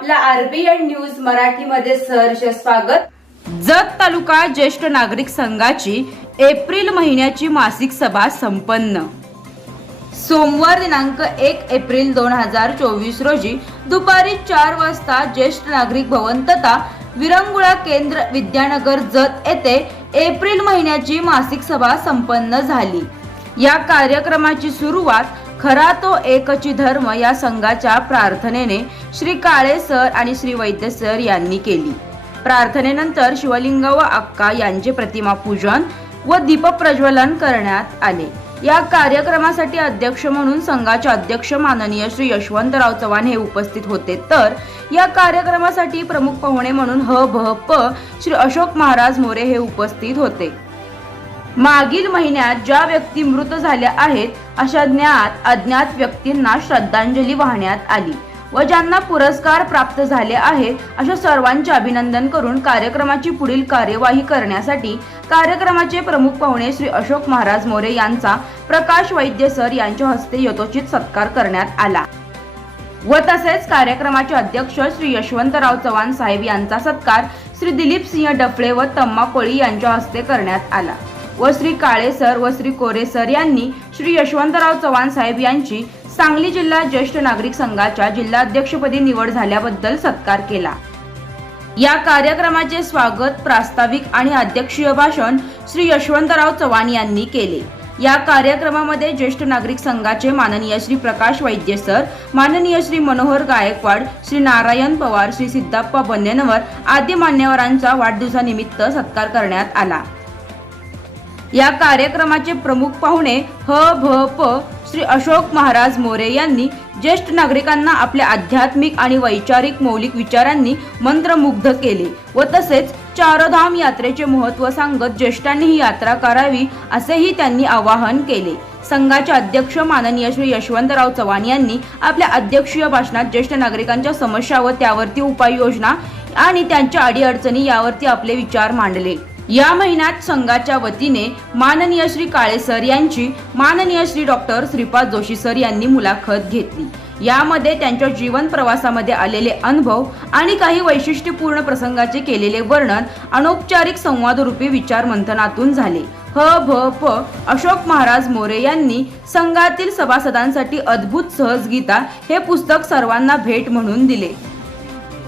आपला आपल्या RBN news मराठीमध्ये सहर्ष स्वागत. जत तालुका ज्येष्ठ नागरिक संघाची एप्रिल महिन्याची मासिक सभा संपन्न. सोमवार दिनांक एक एप्रिल दोन हजार चोवीस रोजी दुपारी चार वाजता ज्येष्ठ नागरिक भवन तथा विरंगुळा केंद्र विद्यानगर जत येथे एप्रिल महिन्याची मासिक सभा संपन्न झाली. या कार्यक्रमाची सुरुवात खरा तो एकची धर्म या संघाच्या प्रार्थनेने श्री काळे सर आणि श्री वैद्य सर यांनी केली. प्रार्थनेनंतर शिवलिंग व अक्का यांचे प्रतिमा पूजन व दीपप्रज्वलन करण्यात आले. या कार्यक्रमासाठी अध्यक्ष म्हणून संघाचे अध्यक्ष माननीय श्री यशवंतराव चव्हाण हे उपस्थित होते. तर या कार्यक्रमासाठी प्रमुख पाहुणे म्हणून ह भ प श्री अशोक महाराज मोरे हे उपस्थित होते. मागील महिन्यात ज्या व्यक्ती मृत झाल्या आहेत अशा ज्ञात अज्ञात व्यक्तींना श्रद्धांजली वाहण्यात आली व ज्यांना पुरस्कार प्राप्त झाले आहेत अशा सर्वांचे अभिनंदन करून कार्यक्रमाची पुढील कार्यवाही करण्यासाठी कार्यक्रमाचे प्रमुख पाहुणे श्री अशोक महाराज मोरे यांचा प्रकाश वैद्य सर यांच्या हस्ते यथोचित सत्कार करण्यात आला व तसेच कार्यक्रमाचे अध्यक्ष श्री यशवंतराव चव्हाण साहेब यांचा सत्कार श्री दिलीप सिंह डफळे व तम्मा कोळी यांच्या हस्ते करण्यात आला. व श्री काळे सर व श्री कोरे सर यांनी श्री यशवंतराव चव्हाण साहेब यांची सांगली जिल्हा ज्येष्ठ नागरिक संघाच्या जिल्हाध्यक्षपदी निवड झाल्याबद्दल सत्कार केला. या कार्यक्रमाचे स्वागत प्रास्ताविक आणि अध्यक्षीय भाषण श्री यशवंतराव चव्हाण यांनी केले. या कार्यक्रमामध्ये ज्येष्ठ नागरिक संघाचे माननीय श्री प्रकाश वैद्य सर माननीय श्री मनोहर गायकवाड श्री नारायण पवार श्री सिद्धाप्पा बन्नेनवर आदी मान्यवरांचा वाढदिवसानिमित्त सत्कार करण्यात आला. या कार्यक्रमाचे प्रमुख पाहुणे ह भ प श्री अशोक महाराज मोरे यांनी ज्येष्ठ नागरिकांना आपल्या आध्यात्मिक आणि वैचारिक मौलिक विचारांनी मंत्रमुग्ध केले व तसेच चारधाम यात्रेचे महत्त्व सांगत ज्येष्ठांनी ही यात्रा करावी असेही त्यांनी आवाहन केले. संघाचे अध्यक्ष माननीय श्री यशवंतराव चव्हाण यांनी आपल्या अध्यक्षीय भाषणात ज्येष्ठ नागरिकांच्या समस्या व त्यावरती उपाययोजना आणि त्यांच्या अडीअडचणी यावरती आपले विचार मांडले. या महिन्यात संघाच्या वतीने माननीय श्री काळे सर यांची माननीय श्री डॉक्टर श्रीपाद जोशी सर यांनी मुलाखत घेतली. यामध्ये त्यांच्या जीवन प्रवासामध्ये आलेले अनुभव आणि काही वैशिष्ट्यपूर्ण प्रसंगाचे केलेले वर्णन अनौपचारिक संवादरूपी विचार मंथनातून झाले. ह भ प अशोक महाराज मोरे यांनी संघातील सभासदांसाठी अद्भुत सहजगीता हे पुस्तक सर्वांना भेट म्हणून दिले.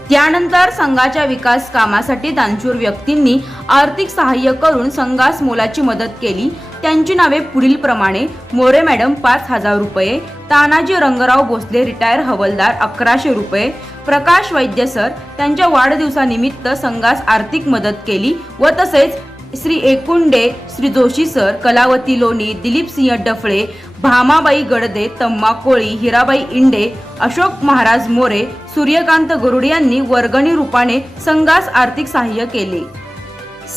त्यानंतर संघाच्या विकास कामासाठी दानशूर व्यक्तींनी आर्थिक सहाय्य करून संघास मोलाची मदत केली. त्यांची नावे पुढील प्रमाणे मोरे मॅडम पाच हजार रुपये तानाजी रंगराव भोसले रिटायर हवलदार अकराशे रुपये प्रकाश वैद्य सर त्यांच्या वाढदिवसानिमित्त संघास आर्थिक मदत केली व तसेच श्री एकुंडे श्री जोशी सर कलावती लोणी दिलीप सिंह डफळे भामाबाई गडदे तम्मा कोळी हिराबाई इंडे अशोक महाराज मोरे सूर्यकांत गरुड यांनी वर्गणी रूपाने संघास आर्थिक सहाय्य केले.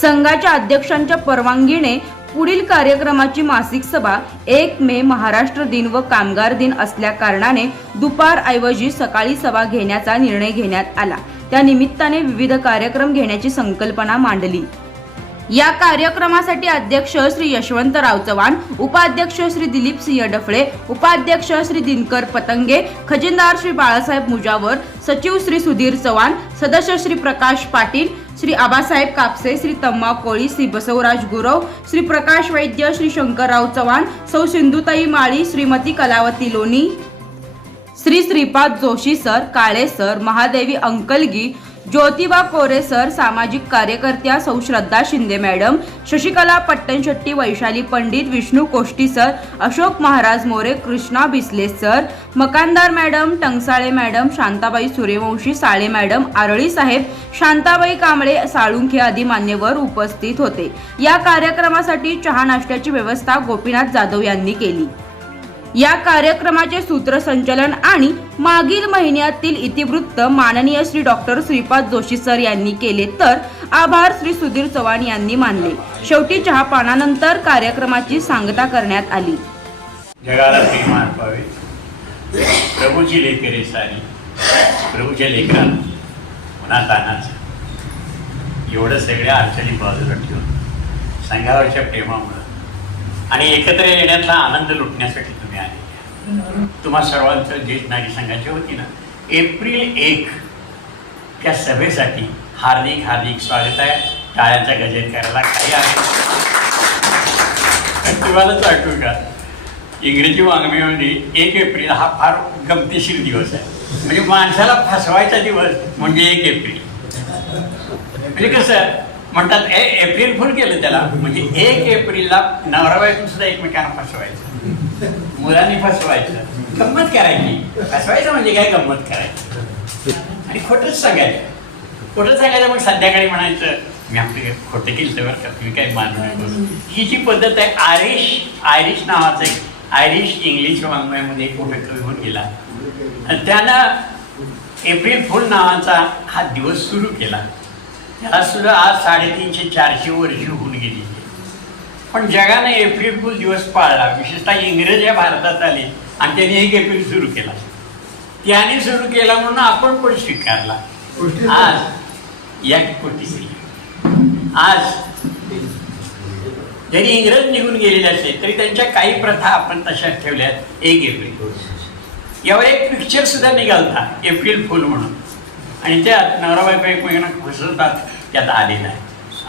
संघाच्या अध्यक्षांच्या परवानगीने पुढील कार्यक्रमाची मासिक सभा एक मे महाराष्ट्र दिन व कामगार दिन असल्या कारणाने दुपारऐवजी सकाळी सभा घेण्याचा निर्णय घेण्यात आला. त्या निमित्ताने विविध कार्यक्रम घेण्याची संकल्पना मांडली. या कार्यक्रमासाठी अध्यक्ष श्री यशवंतराव चव्हाण उपाध्यक्ष श्री दिलीप सिंह डफळे उपाध्यक्ष श्री दिनकर पतंगे खजिनदार श्री बाळासाहेब मुजावर सचिव श्री सुधीर चव्हाण सदस्य श्री प्रकाश पाटील श्री आबासाहेब कापसे श्री तम्मा कोळी श्री बसवराज गुरव श्री प्रकाश वैद्य श्री शंकरराव चव्हाण सौ Sindhutai Mali Shrimati Kalavati Loni Shri Shripad Joshi sir Kale sir Mahadevi Ankalgi Jyotiba Kore sir सामाजिक कार्यकर्त्या Sau Shraddha Shinde madam Shashikala Pattanshetti Vaishali Pandit Vishnu Koshti sir Ashok Maharaj More Krishna Bisle sir Makandar madam Tangsale madam Shantabai Suryavanshi Sale madam Arali saheb Shantabai Kamble Salunkhe आदी मान्यवर उपस्थित होते. या कार्यक्रमासाठी चहा नाश्त्याची व्यवस्था गोपीनाथ जाधव यांनी केली. या कार्यक्रमाचे सूत्रसंचलन आणि मागील महिन्यातील इतिवृत्त माननीय श्री डॉक्टर श्रीपाद जोशी सर यांनी केले तर आभार श्री सुधीर चव्हाण यांनी मानले. शेवटी चहापानानंतर कार्यक्रमाची सांगता करण्यात आली. जगाला प्रेम अर्पावे प्रभूची लेकरे सारी प्रभूच्या लेकराला उन्हात आणायचं एवढं सगळ्या अडचणी बाजूला ठेवून संघावरच्या प्रेमामुळं आणि एकत्र येण्यातला आनंद लुटण्यासाठी तुम्हा सर्वांचं ज्येष्ठ नागरिक संघाच्या वतीनं एप्रिल एक त्या सभेसाठी हार्दिक हार्दिक स्वागत आहे. टाळ्यांचा गजर करायला काही आहे. तुम्हालाच आठवू का? इंग्रजी वाङ्मयामध्ये एक एप्रिल हा फार गमतीशीर दिवस आहे. म्हणजे माणसाला फसवायचा दिवस म्हणजे एक एप्रिल. म्हणजे कसं म्हणतात ए एप्रिल फुल केलं त्याला. म्हणजे एक एप्रिलला नवरा बायको सुद्धा एकमेकांना फसवायचं. मुलांनी फसवायचं. गंमत करायची. फसवायचं म्हणजे काय गंमत करायची? आणि खोटंच सांगायचं. खोटं सांगायचं मग संध्याकाळी म्हणायचं मी आपलं खोटं केलं बरं का तुम्ही काय मानू ही जी पद्धत आहे आयरिश आयरिश नावाचं एक आयरिश इंग्लिश वाङ्मयामध्ये एक मोठा कवी होऊन गेला. आणि त्यानं एप्रिल फुल नावाचा हा दिवस सुरू केला. त्याला सुद्धा आज साडेतीनशे चारशे वर्षी होऊन गेली. पण जगाने एप्रिल फुल दिवस पाळला विशेषतः इंग्रज या भारतात आले आणि त्यांनी एक एप्रिल सुरू केला. त्याने सुरू केला म्हणून आपण पण स्वीकारला. आज या कोटी आज जरी इंग्रज निघून गेलेले असले तरी त्यांच्या काही प्रथा आपण तशाच ठेवल्यात एक एप्रिल यावर एक पिक्चर सुद्धा निघालता एप्रिल फुल म्हणून. आणि त्यात नवरा बायको एकमेकांना घुसवतात त्यात आलेला आहे.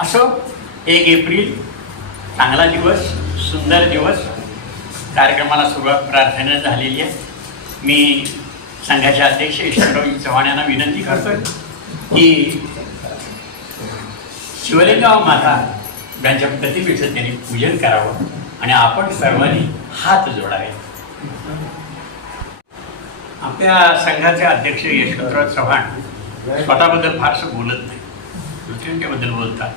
असो एक एप्रिल चांगला दिवस सुंदर दिवस. कार्यक्रमाला सुरुवात प्रार्थना झालेली आहे. मी संघाचे अध्यक्ष ईश्वरराव चव्हाण यांना विनंती करतोय की शिवलिंगाव माता यांच्या प्रतिमेचं त्यांनी पूजन करावं आणि आपण सर्वांनी हात जोडावे. आपल्या संघाचे अध्यक्ष यशवंतराव चव्हाण स्वतःबद्दल फारसं बोलत नाही. दुसऱ्यांच्याबद्दल बोलतात.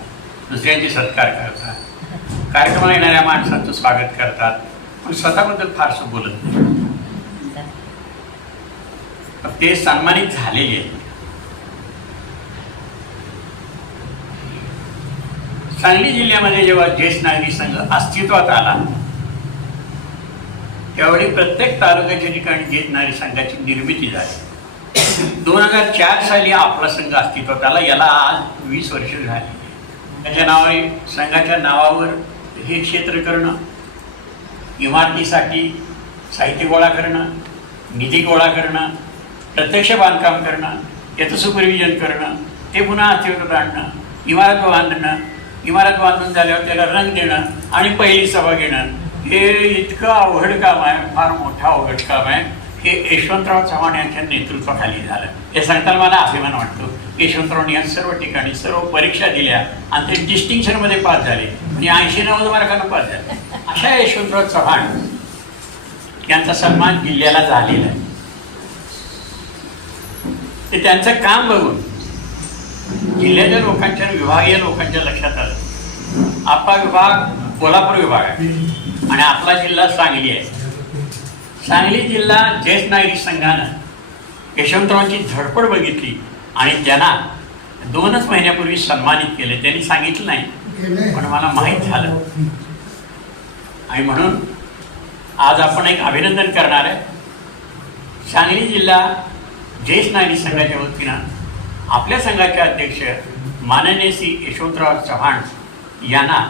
दुसऱ्यांचे सत्कार करतात. कार्यक्रमाला येणाऱ्या माणसांचं स्वागत करतात. पण स्वतःबद्दल फारसं बोलत नाही. ते सन्मानित झालेले सांगली जिल्ह्यामध्ये जेव्हा ज्येष्ठ नागरिक संघ अस्तित्वात आला त्यावेळी प्रत्येक तालुक्याच्या ठिकाणी ज्येष्ठ नागरिक संघाची निर्मिती झाली. दोन हजार चार साली आपला संघ अस्तित्वात आला याला आज वीस वर्ष झाली. त्याच्या नावाने संघाच्या नावावर हे क्षेत्र करणं इमारतीसाठी साहित्य गोळा करणं निधी गोळा करणं प्रत्यक्ष बांधकाम करणं त्याचं सुपरविजन करणं ते पुन्हा अस्तित्वात आणणं इमारत बांधणं इमारत बांधून झाल्यावर त्याला रंग देणं आणि पहिली सभा घेणं हे इतकं अवघड काम आहे फार मोठं अवघड काम आहे. हे यशवंतराव चव्हाण यांच्या नेतृत्वाखाली झालं. हे सांगताना मला अभिमान वाटतो. यशवंतराव यांनी सर्व ठिकाणी सर्व परीक्षा दिल्या आणि ते डिस्टिंक्शनमध्ये पास झाले. आणि ऐंशी नव्वद मार्कानं पास झाले अशा यशवंतराव चव्हाण यांचा सन्मान जिल्ह्याला झालेला आहे. ते त्यांचं काम बघून जिल्ह्याच्या लोकांच्या आणि विभागीय लोकांच्या लक्षात आलं. आपला विभाग कोल्हापूर विभाग आहे. आणि आपला जिल्हा सांगली आहे. सांगली जिल्हा ज्येष्ठ नागरिक संघानं यशवंतरावांची धडपड बघितली आणि त्यांना दोनच महिन्यापूर्वी सन्मानित केले त्यांनी सांगितलं नाही. पण मला माहीत झालं. आणि म्हणून आज आपण एक अभिनंदन करणार आहे. सांगली जिल्हा ज्येष्ठ नागरिक संघाच्या वतीनं आपल्या संघाचे अध्यक्ष माननीय श्री यशवंतराव चव्हाण यांना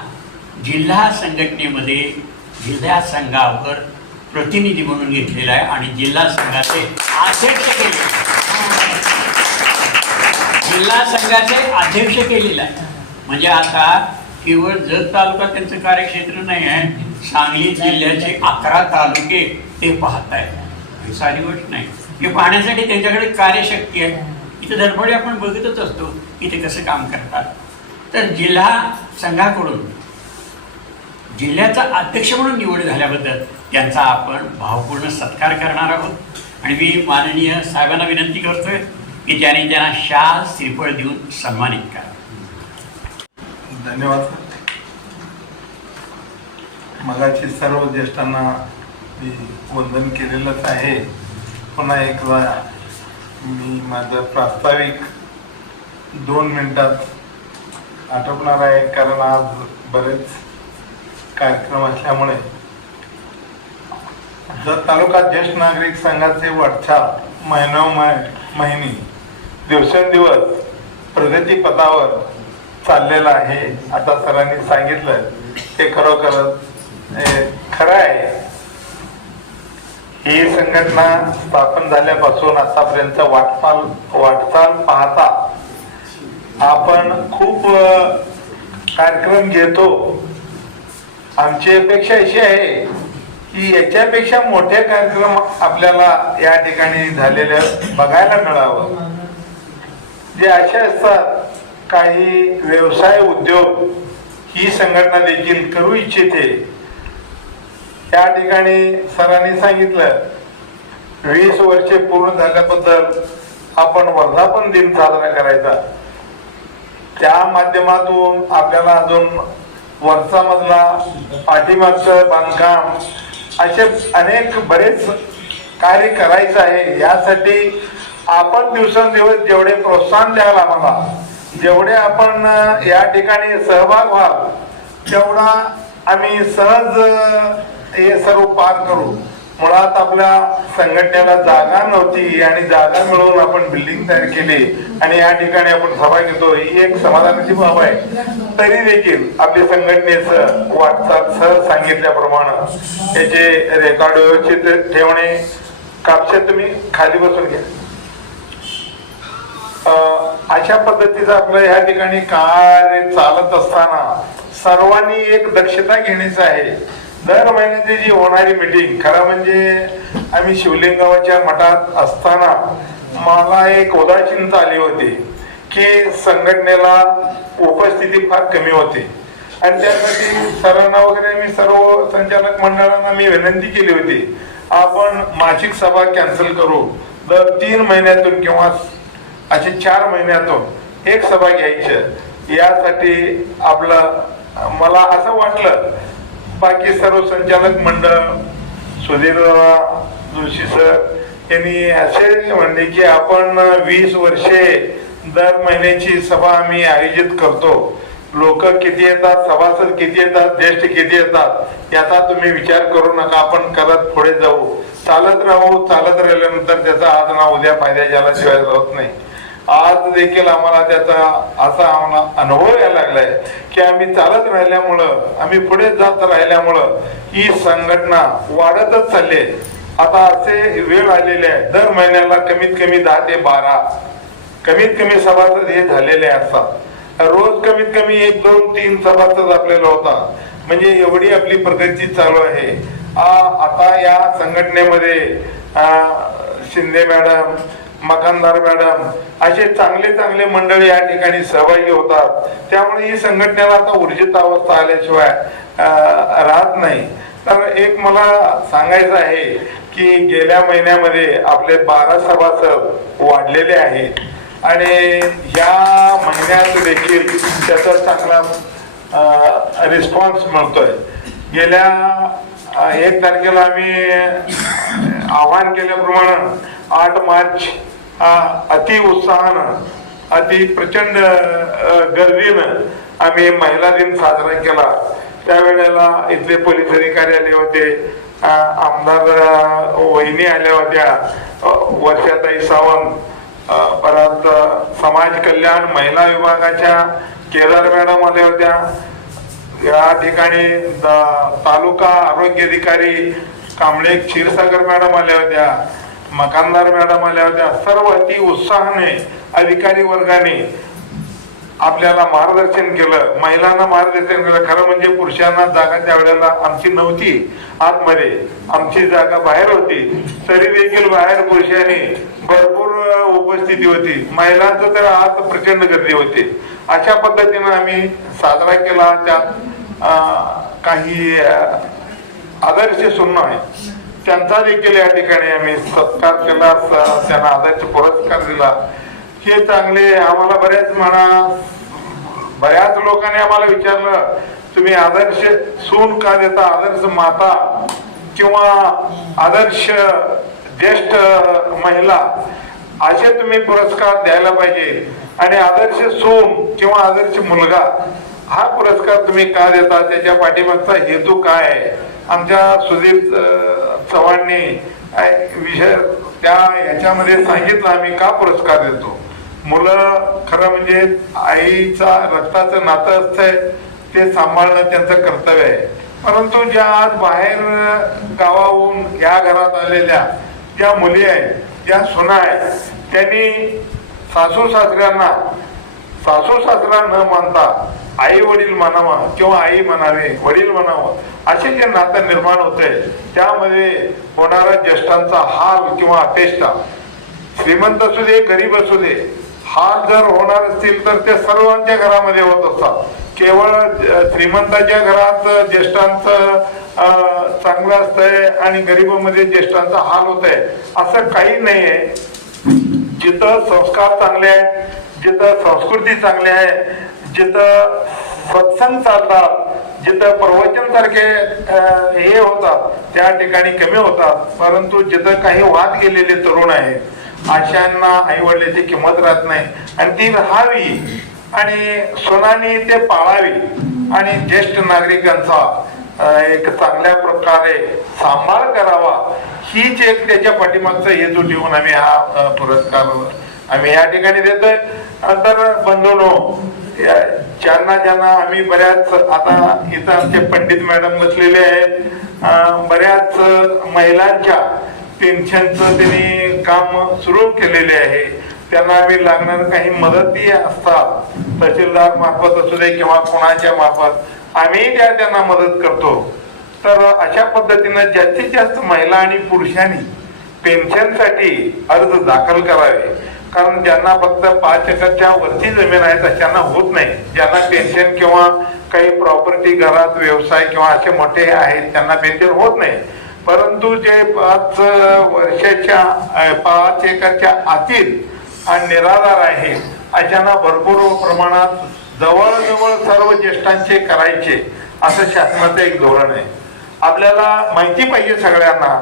जिल्हा संघटनेमध्ये जिल्हा संघावर प्रतिनिधी म्हणून घेतलेला आहे आणि जिल्हा संघाचे अध्यक्ष केले जिल्हा संघाचे अध्यक्ष केलेलं आहे म्हणजे आता केवळ जत तालुका त्यांचं कार्यक्षेत्र नाही आहे सांगली जिल्ह्याचे अकरा तालुके ते पाहत आहेत ही गोष्ट नाही. हे पाहण्यासाठी त्यांच्याकडे कार्यशक्ती आहे. इथे धडपडी आपण बघतच असतो की ते कसं काम करतात. तर जिल्हा संघाकडून जिल्ह्याचा अध्यक्ष म्हणून निवड झाल्याबद्दल त्यांचा आपण भावपूर्ण सत्कार करणार आहोत. आणि मी माननीय साहेबांना विनंती करतोय की त्यांनी त्यांना शाल श्रीफळ देऊन सन्मानित करा. धन्यवाद. मगाची सर्व ज्येष्ठांना मी वंदन केलेलंच आहे. पुन्हा एकदा मी माझं प्रास्ताविक दोन मिनटात आटोपणार आहे कारण आज बरेच कार्यक्रम असल्यामुळे. जर तालुका ज्येष्ठ नागरिक संघाचे वाटचाल महिनोमय महिनी दिवसेंदिवस प्रगतीपथावर चाललेलं आहे. आता सरांनी सांगितलं ते खरोखरच खरं आहे. ही संघटना स्थापन झाल्यापासून आतापर्यंत वाटचाल वाटचाल पाहता आपण खूप कार्यक्रम घेतो. आमची अपेक्षा अशी आहे की याच्यापेक्षा मोठे कार्यक्रम आपल्याला या ठिकाणी झालेले बघायला मिळावं. जे असे असतात काही व्यवसाय उद्योग ही संघटना देखील करू इच्छिते. त्या ठिकाणी सरांनी सांगितलं वीस वर्षे पूर्ण झाल्याबद्दल आपण वर्धापन दिन साजरा करायचा. त्या माध्यमातून आपल्याला अजून वरचा मजला पाठीमागचं बांधकाम असे अनेक बरेच कार्य करायचं आहे. यासाठी आपण दिवसेंदिवस जेवढे प्रोत्साहन द्याल आम्हाला जेवढे आपण या ठिकाणी सहभाग व्हाल तेवढा आम्ही सहज हे सर्व पार करू. मुळात आपल्या संघटनेला जागा नव्हती आणि जागा मिळवून आपण बिल्डिंग तयार केली आणि या ठिकाणी आपण सभा घेतो ही एक समाधानाची बाब आहे. तरी देखील आपल्या संघटनेचं वाटचाल सहज सांगितल्याप्रमाणे याचे रेकॉर्ड व्यवस्थित ठेवणे कापशे तुम्ही खाली बसून घ्या. अशा पद्धतीचं आपलं ह्या ठिकाणी कार्य चालत असताना सर्वांनी एक दक्षता घेण्याचं आहे. दर महिन्याची जी होणारी मिटिंग खरं म्हणजे आम्ही शिवलिंगावाच्या मठात असताना मला एक उदासीनता आली होती की संघटनेला उपस्थिती फार कमी होती. आणि त्यासाठी सरांना वगैरे मी सर्व संचालक मंडळांना मी विनंती केली होती आपण मासिक सभा कॅन्सल करू. दर तीन महिन्यातून किंवा असे चार महिन्यातून एक सभा घ्यायची. यासाठी आपलं मला असं वाटलं बाकी सर्व संचालक मंडळ सुधीर जोशी सर यांनी असे म्हणले की आपण वीस वर्षे दर महिन्याची सभा आम्ही आयोजित करतो. लोक किती येतात सभासद किती येतात ज्येष्ठ किती येतात याचा तुम्ही विचार करू नका आपण करत पुढे जाऊ. चालत राहू चालत राहिल्यानंतर त्याचा आज ना उद्या फायदा ज्याला शिवाय होत नाही. आज देखील आम्हाला त्याचा असा आम्हाला अनुभव यायला लागलाय की आम्ही चालत राहिल्यामुळं आम्ही पुढे जात राहिल्यामुळं ही संघटना वाढतच चालली आहे. आता असे वेळ आलेले आहे. दर महिन्याला कमीत कमी दहा ते बारा कमीत कमी सभासद हे झालेले असतात. रोज कमीत कमी एक दोन तीन सभासद आपल्याला होता म्हणजे एवढी आपली प्रगती चालू आहे. आ- आता या संघटनेमध्ये शिंदे मॅडम मकानदार मॅडम असे चांगले चांगले मंडळी या ठिकाणी सहभागी होतात. त्यामुळे ही संघटनेला आता ऊर्जित अवस्था आल्याशिवाय राहत नाही. तर एक मला सांगायचं आहे की गेल्या महिन्यामध्ये आपले बारा सभासद वाढलेले आहेत. आणि या महिन्यात देखील त्याचा चांगला रिस्पॉन्स मिळतोय. गेल्या एक तारखेला आम्ही आवाहन केल्याप्रमाणे आठ मार्च हा अति उत्साहानं अति प्रचंड गर्दीनं आम्ही महिला दिन साजरा केला. त्यावेळेला इथले पोलीस अधिकारी आले होते आमदार वहिनी आल्या होत्या वर्षाताई सावंत परत समाज कल्याण महिला विभागाच्या केदार मॅडम आल्या होत्या या ठिकाणी तालुका आरोग्य अधिकारी कांबळे क्षीरसागर मॅडम आल्या होत्या मकानदार मॅडम आल्या होत्या सर्व अति उत्साहाने अधिकारी वर्गाने आपल्याला मार्गदर्शन केलं. महिलांना मार्गदर्शन केलं. खरं म्हणजे पुरुषांना जागा त्यावेळेला आमची नव्हती आतमध्ये. आमची जागा बाहेर होती. तरी देखील बाहेर पुरुषांनी भरपूर उपस्थिती होती. महिलांचं तर आत प्रचंड गर्दी होती. अशा पद्धतीनं आम्ही साजरा केला. त्यात काही आदर्श सुन्न आहे त्यांचा देखील या ठिकाणी आम्ही सत्कार केला. त्यांना आदर्श पुरस्कार दिला. हे चांगले आम्हाला बऱ्याच म्हणा बऱ्याच लोकांनी आम्हाला विचारलं तुम्ही आदर्श सून का देता? आदर्श माता किंवा आदर्श ज्येष्ठ महिला असे तुम्ही पुरस्कार द्यायला पाहिजे. आणि आदर्श सोम किंवा आदर्श मुलगा हा पुरस्कार तुम्ही का देता? त्याच्या पाठीमागचा हेतू काय आहे? आमच्या सुधीर चव्हाणने चव्हाणनी विषय त्या याच्यामध्ये सांगितलं आम्ही का पुरस्कार देतो? मुलं खरं म्हणजे आईचा रक्ताचं नातं असतंय ते सांभाळणं त्यांचं कर्तव्य आहे. परंतु ज्या आज बाहेर गावाहून या घरात आलेल्या ज्या मुली आहेत ज्या सुना आहेत त्यांनी सासू सासऱ्यांना सासू सासरा न मानता आई वडील म्हणावं किंवा आई म्हणावे वडील म्हणावं असे जे नातं निर्माण होते त्यामध्ये होणारा ज्येष्ठांचा हाल किंवा अपेष्टा श्रीमंत असू दे गरीब असू दे हाल जर होणार असतील तर ते सर्वांच्या घरामध्ये होत असतात. केवळ श्रीमंताच्या घरात ज्येष्ठांचं चांगलं असतंय आणि गरीबामध्ये ज्येष्ठांचा हाल होत आहे असं काही नाहीये. जिथं संस्कार चांगले आहेत जिथं संस्कृती चांगली आहे जिथं सत्संग चालतात जिथं प्रवचन सारखे हे होतात त्या ठिकाणी कमी होतात. परंतु जिथं काही वाद गेलेले तरुण आहेत आशांना आई वडिलांची किंमत राहत नाही. आणि ती राहावी आणि सोनानी ते पाळावी. आणि ज्येष्ठ नागरिकांचा एक चांगल्या प्रकारे सांभाळ करावा. हीच एक त्याच्या पाठीमागचा हेतू ठेवून आम्ही हा पुरस्कार आम्ही या ठिकाणी देतोय. तर बंधूनो ज्यांना ज्यांना आम्ही बऱ्याच आता इथं आमचे पंडित मॅडम बसलेले आहेत. बऱ्याच महिलांच्या पेन्शनचं त्यांनी काम सुरू केलेले आहे. त्यांना आम्ही लागणार काही मदती असतात. तहसीलदार मार्फत असू दे किंवा कोणाच्या मार्फत आम्ही त्या त्यांना मदत करतो. तर अशा पद्धतीनं जास्तीत जास्त महिला आणि पुरुषांनी पेन्शनसाठी अर्ज दाखल करावे. कारण ज्यांना फक्त पाच एकरच्या वरती जमीन आहे तशांना होत नाही. ज्यांना पेन्शन किंवा काही प्रॉपर्टी घरात व्यवसाय किंवा असे मोठे आहेत त्यांना पेन्शन होत नाही. परंतु जे पाच वर्षाच्या पाच एकरच्या आतील आणि निराधार आहे अशांना भरपूर प्रमाणात जवळजवळ सर्व ज्येष्ठांचे करायचे असं शासनाचं एक धोरण आहे. आपल्याला माहिती पाहिजे सगळ्यांना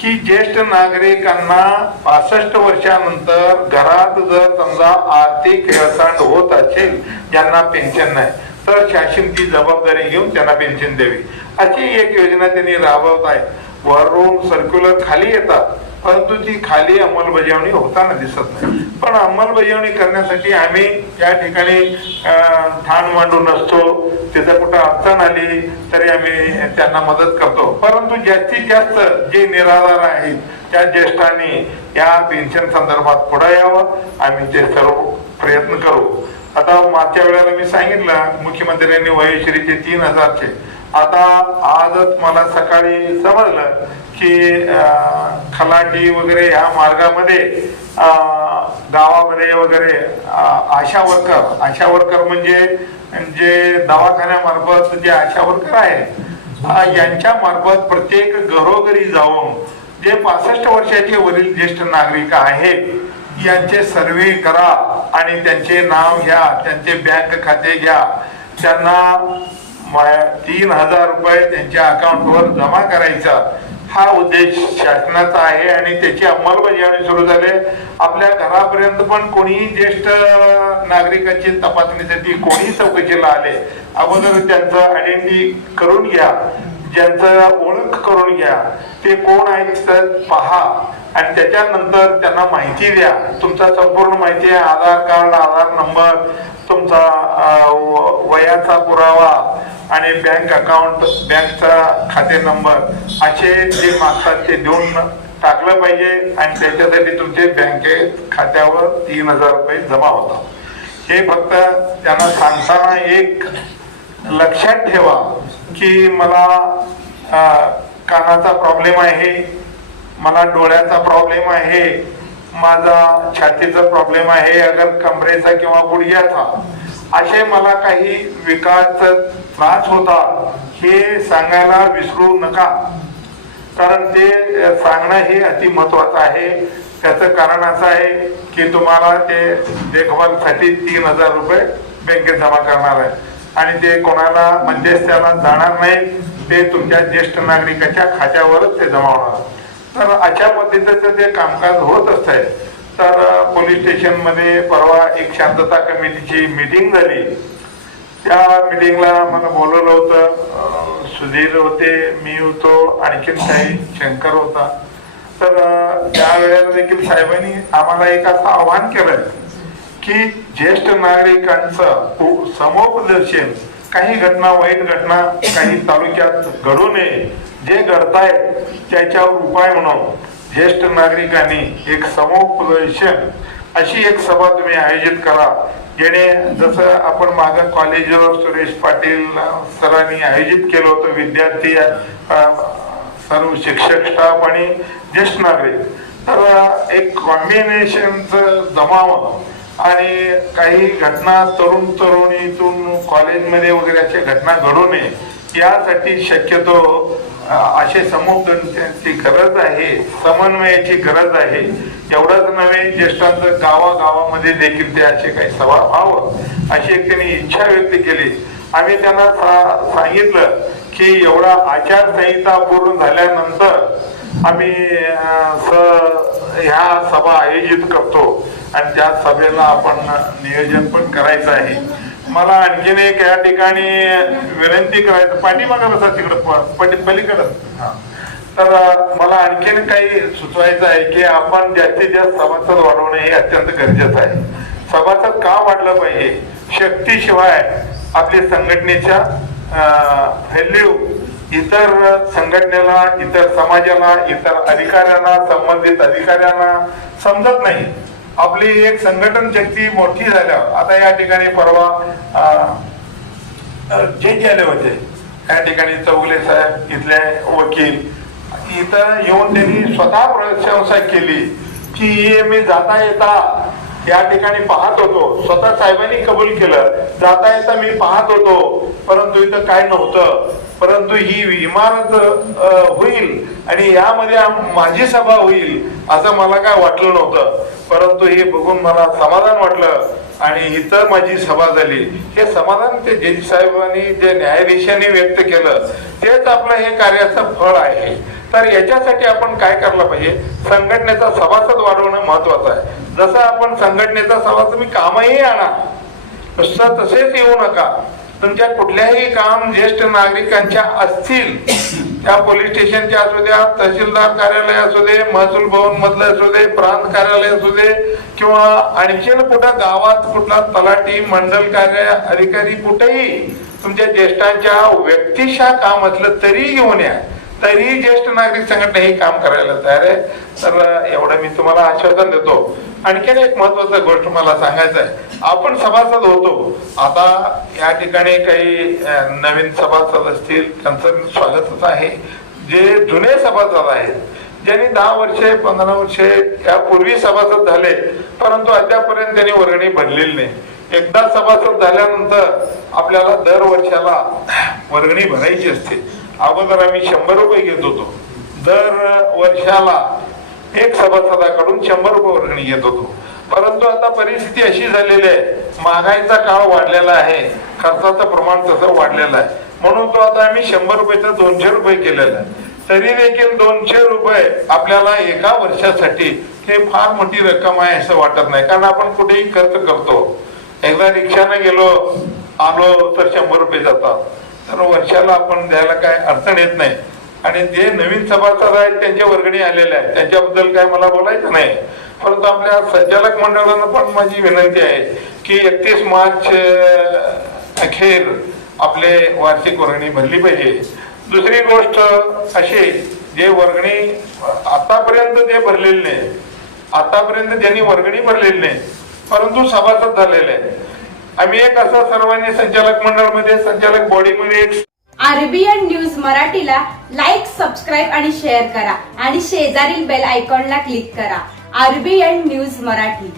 की ज्येष्ठ नागरिकांना पासष्ट वर्षानंतर घरात जर समजा आर्थिक हेळसांड होत असेल ज्यांना पेन्शन नाही तर शासन ती जबाबदारी घेऊन त्यांना पेन्शन द्यावी. अशी एक योजना त्यांनी राबवत आहे. वरून सर्क्युलर खाली येतात. परंतु ती खाली अंमलबजावणी होताना दिसत नाही. पण अंमलबजावणी करण्यासाठी आम्ही या ठिकाणी ठाण मांडून नसतो तिथं कुठं अडचण आली तरी आम्ही त्यांना मदत करतो. परंतु जास्तीत जास्त जे निराधार आहेत त्या ज्येष्ठांनी या पेन्शन संदर्भात पुढे यावं. आम्ही ते सर्व प्रयत्न करू. आता मागच्या वेळेला मी सांगितलं मुख्यमंत्र्यांनी वयोश्रीचे तीन हजारचे. आता आजच मला सकाळी समजलं की खलाटी वगैरे ह्या मार्गामध्ये गावामध्ये वगैरे आशा वर्कर आशा वर्कर म्हणजे जे दवाखान्यामार्फत जे आशा वर्कर आहेत यांच्या मार्फत प्रत्येक घरोघरी जाऊन जे पासष्ट वर्षाचे वरील ज्येष्ठ नागरिक आहेत यांचे सर्वे करा आणि त्यांचे नाव घ्या त्यांचे बँक खाते घ्या. त्यांना तीन हजार रुपये त्यांच्या अकाउंटवर जमा करायचा. हा उद्देश शासनाचा आहे आणि त्याची अंमलबजावणी सुरू झाली. आपल्या घरापर्यंत पण कोणीही ज्येष्ठ नागरिकांची तपासणीसाठी कोणी चौकशीला आले. अगोदर त्यांचं आयडेंटिटी करून घ्या. ज्यांचं ओळख करून घ्या. ते कोण आहेत तर पहा. आणि त्याच्यानंतर त्यांना माहिती द्या. तुमचा संपूर्ण माहिती आहे. आधार कार्ड आधार नंबर तुमचा व- वयाचा पुरावा आणि बँक अकाउंट बँकचा खाते नंबर असे जे मागतात ते देऊन टाकलं पाहिजे आणि त्याच्यासाठी तुमचे बँकेत खात्यावर तीन हजार रुपये जमा होतात. हे फक्त त्यांना सांगताना एक लक्षात ठेवा की मला कानाचा प्रॉब्लेम आहे मला डोळ्याचा प्रॉब्लेम आहे माझा छातीचा प्रॉब्लेम आहे अगर कमरेचा किंवा गुडघ्याचा. असे मला काही विकास त्रास होता हे सांगायला विसरू नका. कारण ते सांगणं हे अति महत्वाचं आहे. त्याचं कारण असं आहे की तुम्हाला ते देखभालसाठी तीन हजार रुपये बँकेत जमा करणार आहे. आणि ते कोणाला मध्यस्थाला जाणार नाही ते तुमच्या ज्येष्ठ नागरिकाच्या खात्यावरच ते जमा होणार. तर अशा पद्धतीचं जे कामकाज होत असतंय तर पोलीस स्टेशनमध्ये परवा एक शांतता कमिटीची मीटिंग झाली. त्या मिटिंगला मला बोलवलं होतं. सुधीर होते मी होतो आणखीन काही शंकर होता. तर त्यावेळेला त्या देखील साहेबांनी आम्हाला एक असं आव्हान केलं की ज्येष्ठ नागरिकांचं समोपदर्शन काही घटना वाईट घटना काही तालुक्यात घडू नये जे घडतायत त्याच्यावर उपाय म्हणून ज्येष्ठ नागरिकांनी एक समुपदेशन अशी एक सभा तुम्ही आयोजित करा. जेणे जसं आपण माझं कॉलेजवर सुरेश पाटील सरांनी आयोजित केलं होतं विद्यार्थी सर्व शिक्षक स्टाफ आणि ज्येष्ठ नागरिक. तर एक कॉम्बिनेशनचं जमावं आणि काही घटना तरुण तरुणीतून कॉलेजमध्ये वगैरे अशा घटना घडू नये यासाठी शक्यतो असे समुपदेशांची गरज आहे समन्वयाची गरज आहे. एवढंच नव्हे ज्येष्ठांचं गावागावामध्ये देखील ते असे काही सभा व्हावं अशी एक त्यांनी इच्छा व्यक्त केली. आम्ही त्यांना सा- सांगितलं की एवढा आचारसंहिता पूर्ण झाल्यानंतर आम्ही ह्या सभा आयोजित करतो. आणि त्या सभेला आपण नियोजन पण करायचं आहे. मला आणखीन एक या ठिकाणी विनंती करायचं पाठीमागा बसा तिकडं प- पलीकडं. हा. तर मला आणखीन काही सुचवायचं आहे की आपण जास्तीत जास्त सभासद वाढवणं हे अत्यंत गरजेचं आहे. सभासद का वाढलं पाहिजे? शक्तीशिवाय आपली संघटनेच्या व्हॅल्यू इतर संघटनेला इतर समाजाला इतर अधिकाऱ्यांना संबंधित अधिकाऱ्यांना समजत नाही. आपली एक संघटन शक्ती मोठी झाल्यावर आता या ठिकाणी परवा अं, जे गेले होते. या ठिकाणी चौगले साहेब इथले वकील. इथं येऊन त्यांनी स्वतः प्रशंसा केली की मी जाता येता या ठिकाणी पाहत होतो. स्वतः साहेबांनी कबूल केलं. जाता येता मी पाहत होतो. परंतु इथं काय नव्हतं. परंतु ही इमारत होईल आणि यामध्ये माझी सभा होईल असं मला काय वाटलं नव्हतं. परंतु हे बघून मला समाधान वाटलं आणि इथं माझी सभा झाली. हे समाधान ते जज साहेबांनी जे न्यायाधीशांनी व्यक्त केलं तेच आपलं हे कार्याचं फळ आहे. तर याच्यासाठी आपण काय करायला पाहिजे? संघटनेचा सभासद वाढवणं महत्वाचं आहे. जसं आपण संघटनेचा सभासद तुम्ही कामही आणा. नुसतं तसेच येऊ नका. तुमच्या कुठल्याही काम ज्येष्ठ नागरिकांच्या असतील त्या पोलीस स्टेशनच्या असू द्या तहसीलदार कार्यालय असू दे महसूल भवन मधलं असू दे प्रांत कार्यालय असू दे किंवा आणखीन कुठं गावात कुठला तलाठी मंडल कार्य अधिकारी कुठेही तुमच्या ज्येष्ठांच्या व्यक्तिशा काम असलं तरी घेऊन या. तरी ज्येष्ठ नागरिक संघटना हे काम करायला तयार आहे. तर एवढं मी तुम्हाला आश्वासन देतो. आणखीन एक महत्वाचं गोष्ट मला सांगायचं आहे. आपण सभासद होतो. आता या ठिकाणी काही नवीन सभासद असतील त्यांचं स्वागतच आहे. जे जुने सभासद आहेत ज्यांनी दहा वर्षे पंधरा वर्षे यापूर्वी सभासद झाले परंतु अद्यापर्यंत त्यांनी वर्गणी भरलेली नाही. एकदा सभासद झाल्यानंतर आपल्याला दर वर्षाला वर्गणी भरायची असते. अगोदर आम्ही शंभर रुपये घेत होतो. दर वर्षाला एक सभासदाकडून शंभर रुपये वर्गणी घेत होतो. परंतु आता परिस्थिती अशी झालेली आहे महागाईचा काळ वाढलेला आहे खर्चाचं प्रमाण तसं वाढलेलं आहे. म्हणून तो आता आम्ही शंभर रुपयाचा दोनशे रुपये केलेला आहे. तरी देखील दोनशे रुपये आपल्याला एका वर्षासाठी हे फार मोठी रक्कम आहे असं वाटत नाही. कारण आपण कुठेही खर्च करतो. एकदा रिक्षाने गेलो आलो तर शंभर रुपये जातात. तर वर्षाला आपण द्यायला काय अडचण येत नाही. आणि जे नवीन सभासद आहेत त्यांच्या वर्गणी आलेल्या आहेत. त्यांच्याबद्दल काय मला बोलायचं नाही. परंतु आपल्या संचालक मंडळानं पण माझी विनंती आहे की एकतीस मार्च अखेर आपले वार्षिक वर्गणी भरली पाहिजे. दुसरी गोष्ट अशी जे वर्गणी आतापर्यंत जे भरलेले नाही आतापर्यंत ज्यांनी वर्गणी भरलेली नाही परंतु सभासद झालेले आहे आम्ही एक असं सर्वांनी संचालक मंडळमध्ये संचालक बॉडीमध्ये एक आरबीएन न्यूज मराठीला लाईक सबस्क्राईब आणि शेअर करा. आणि शेजारील बेल आयकॉनला क्लिक करा. RBN news Marathi.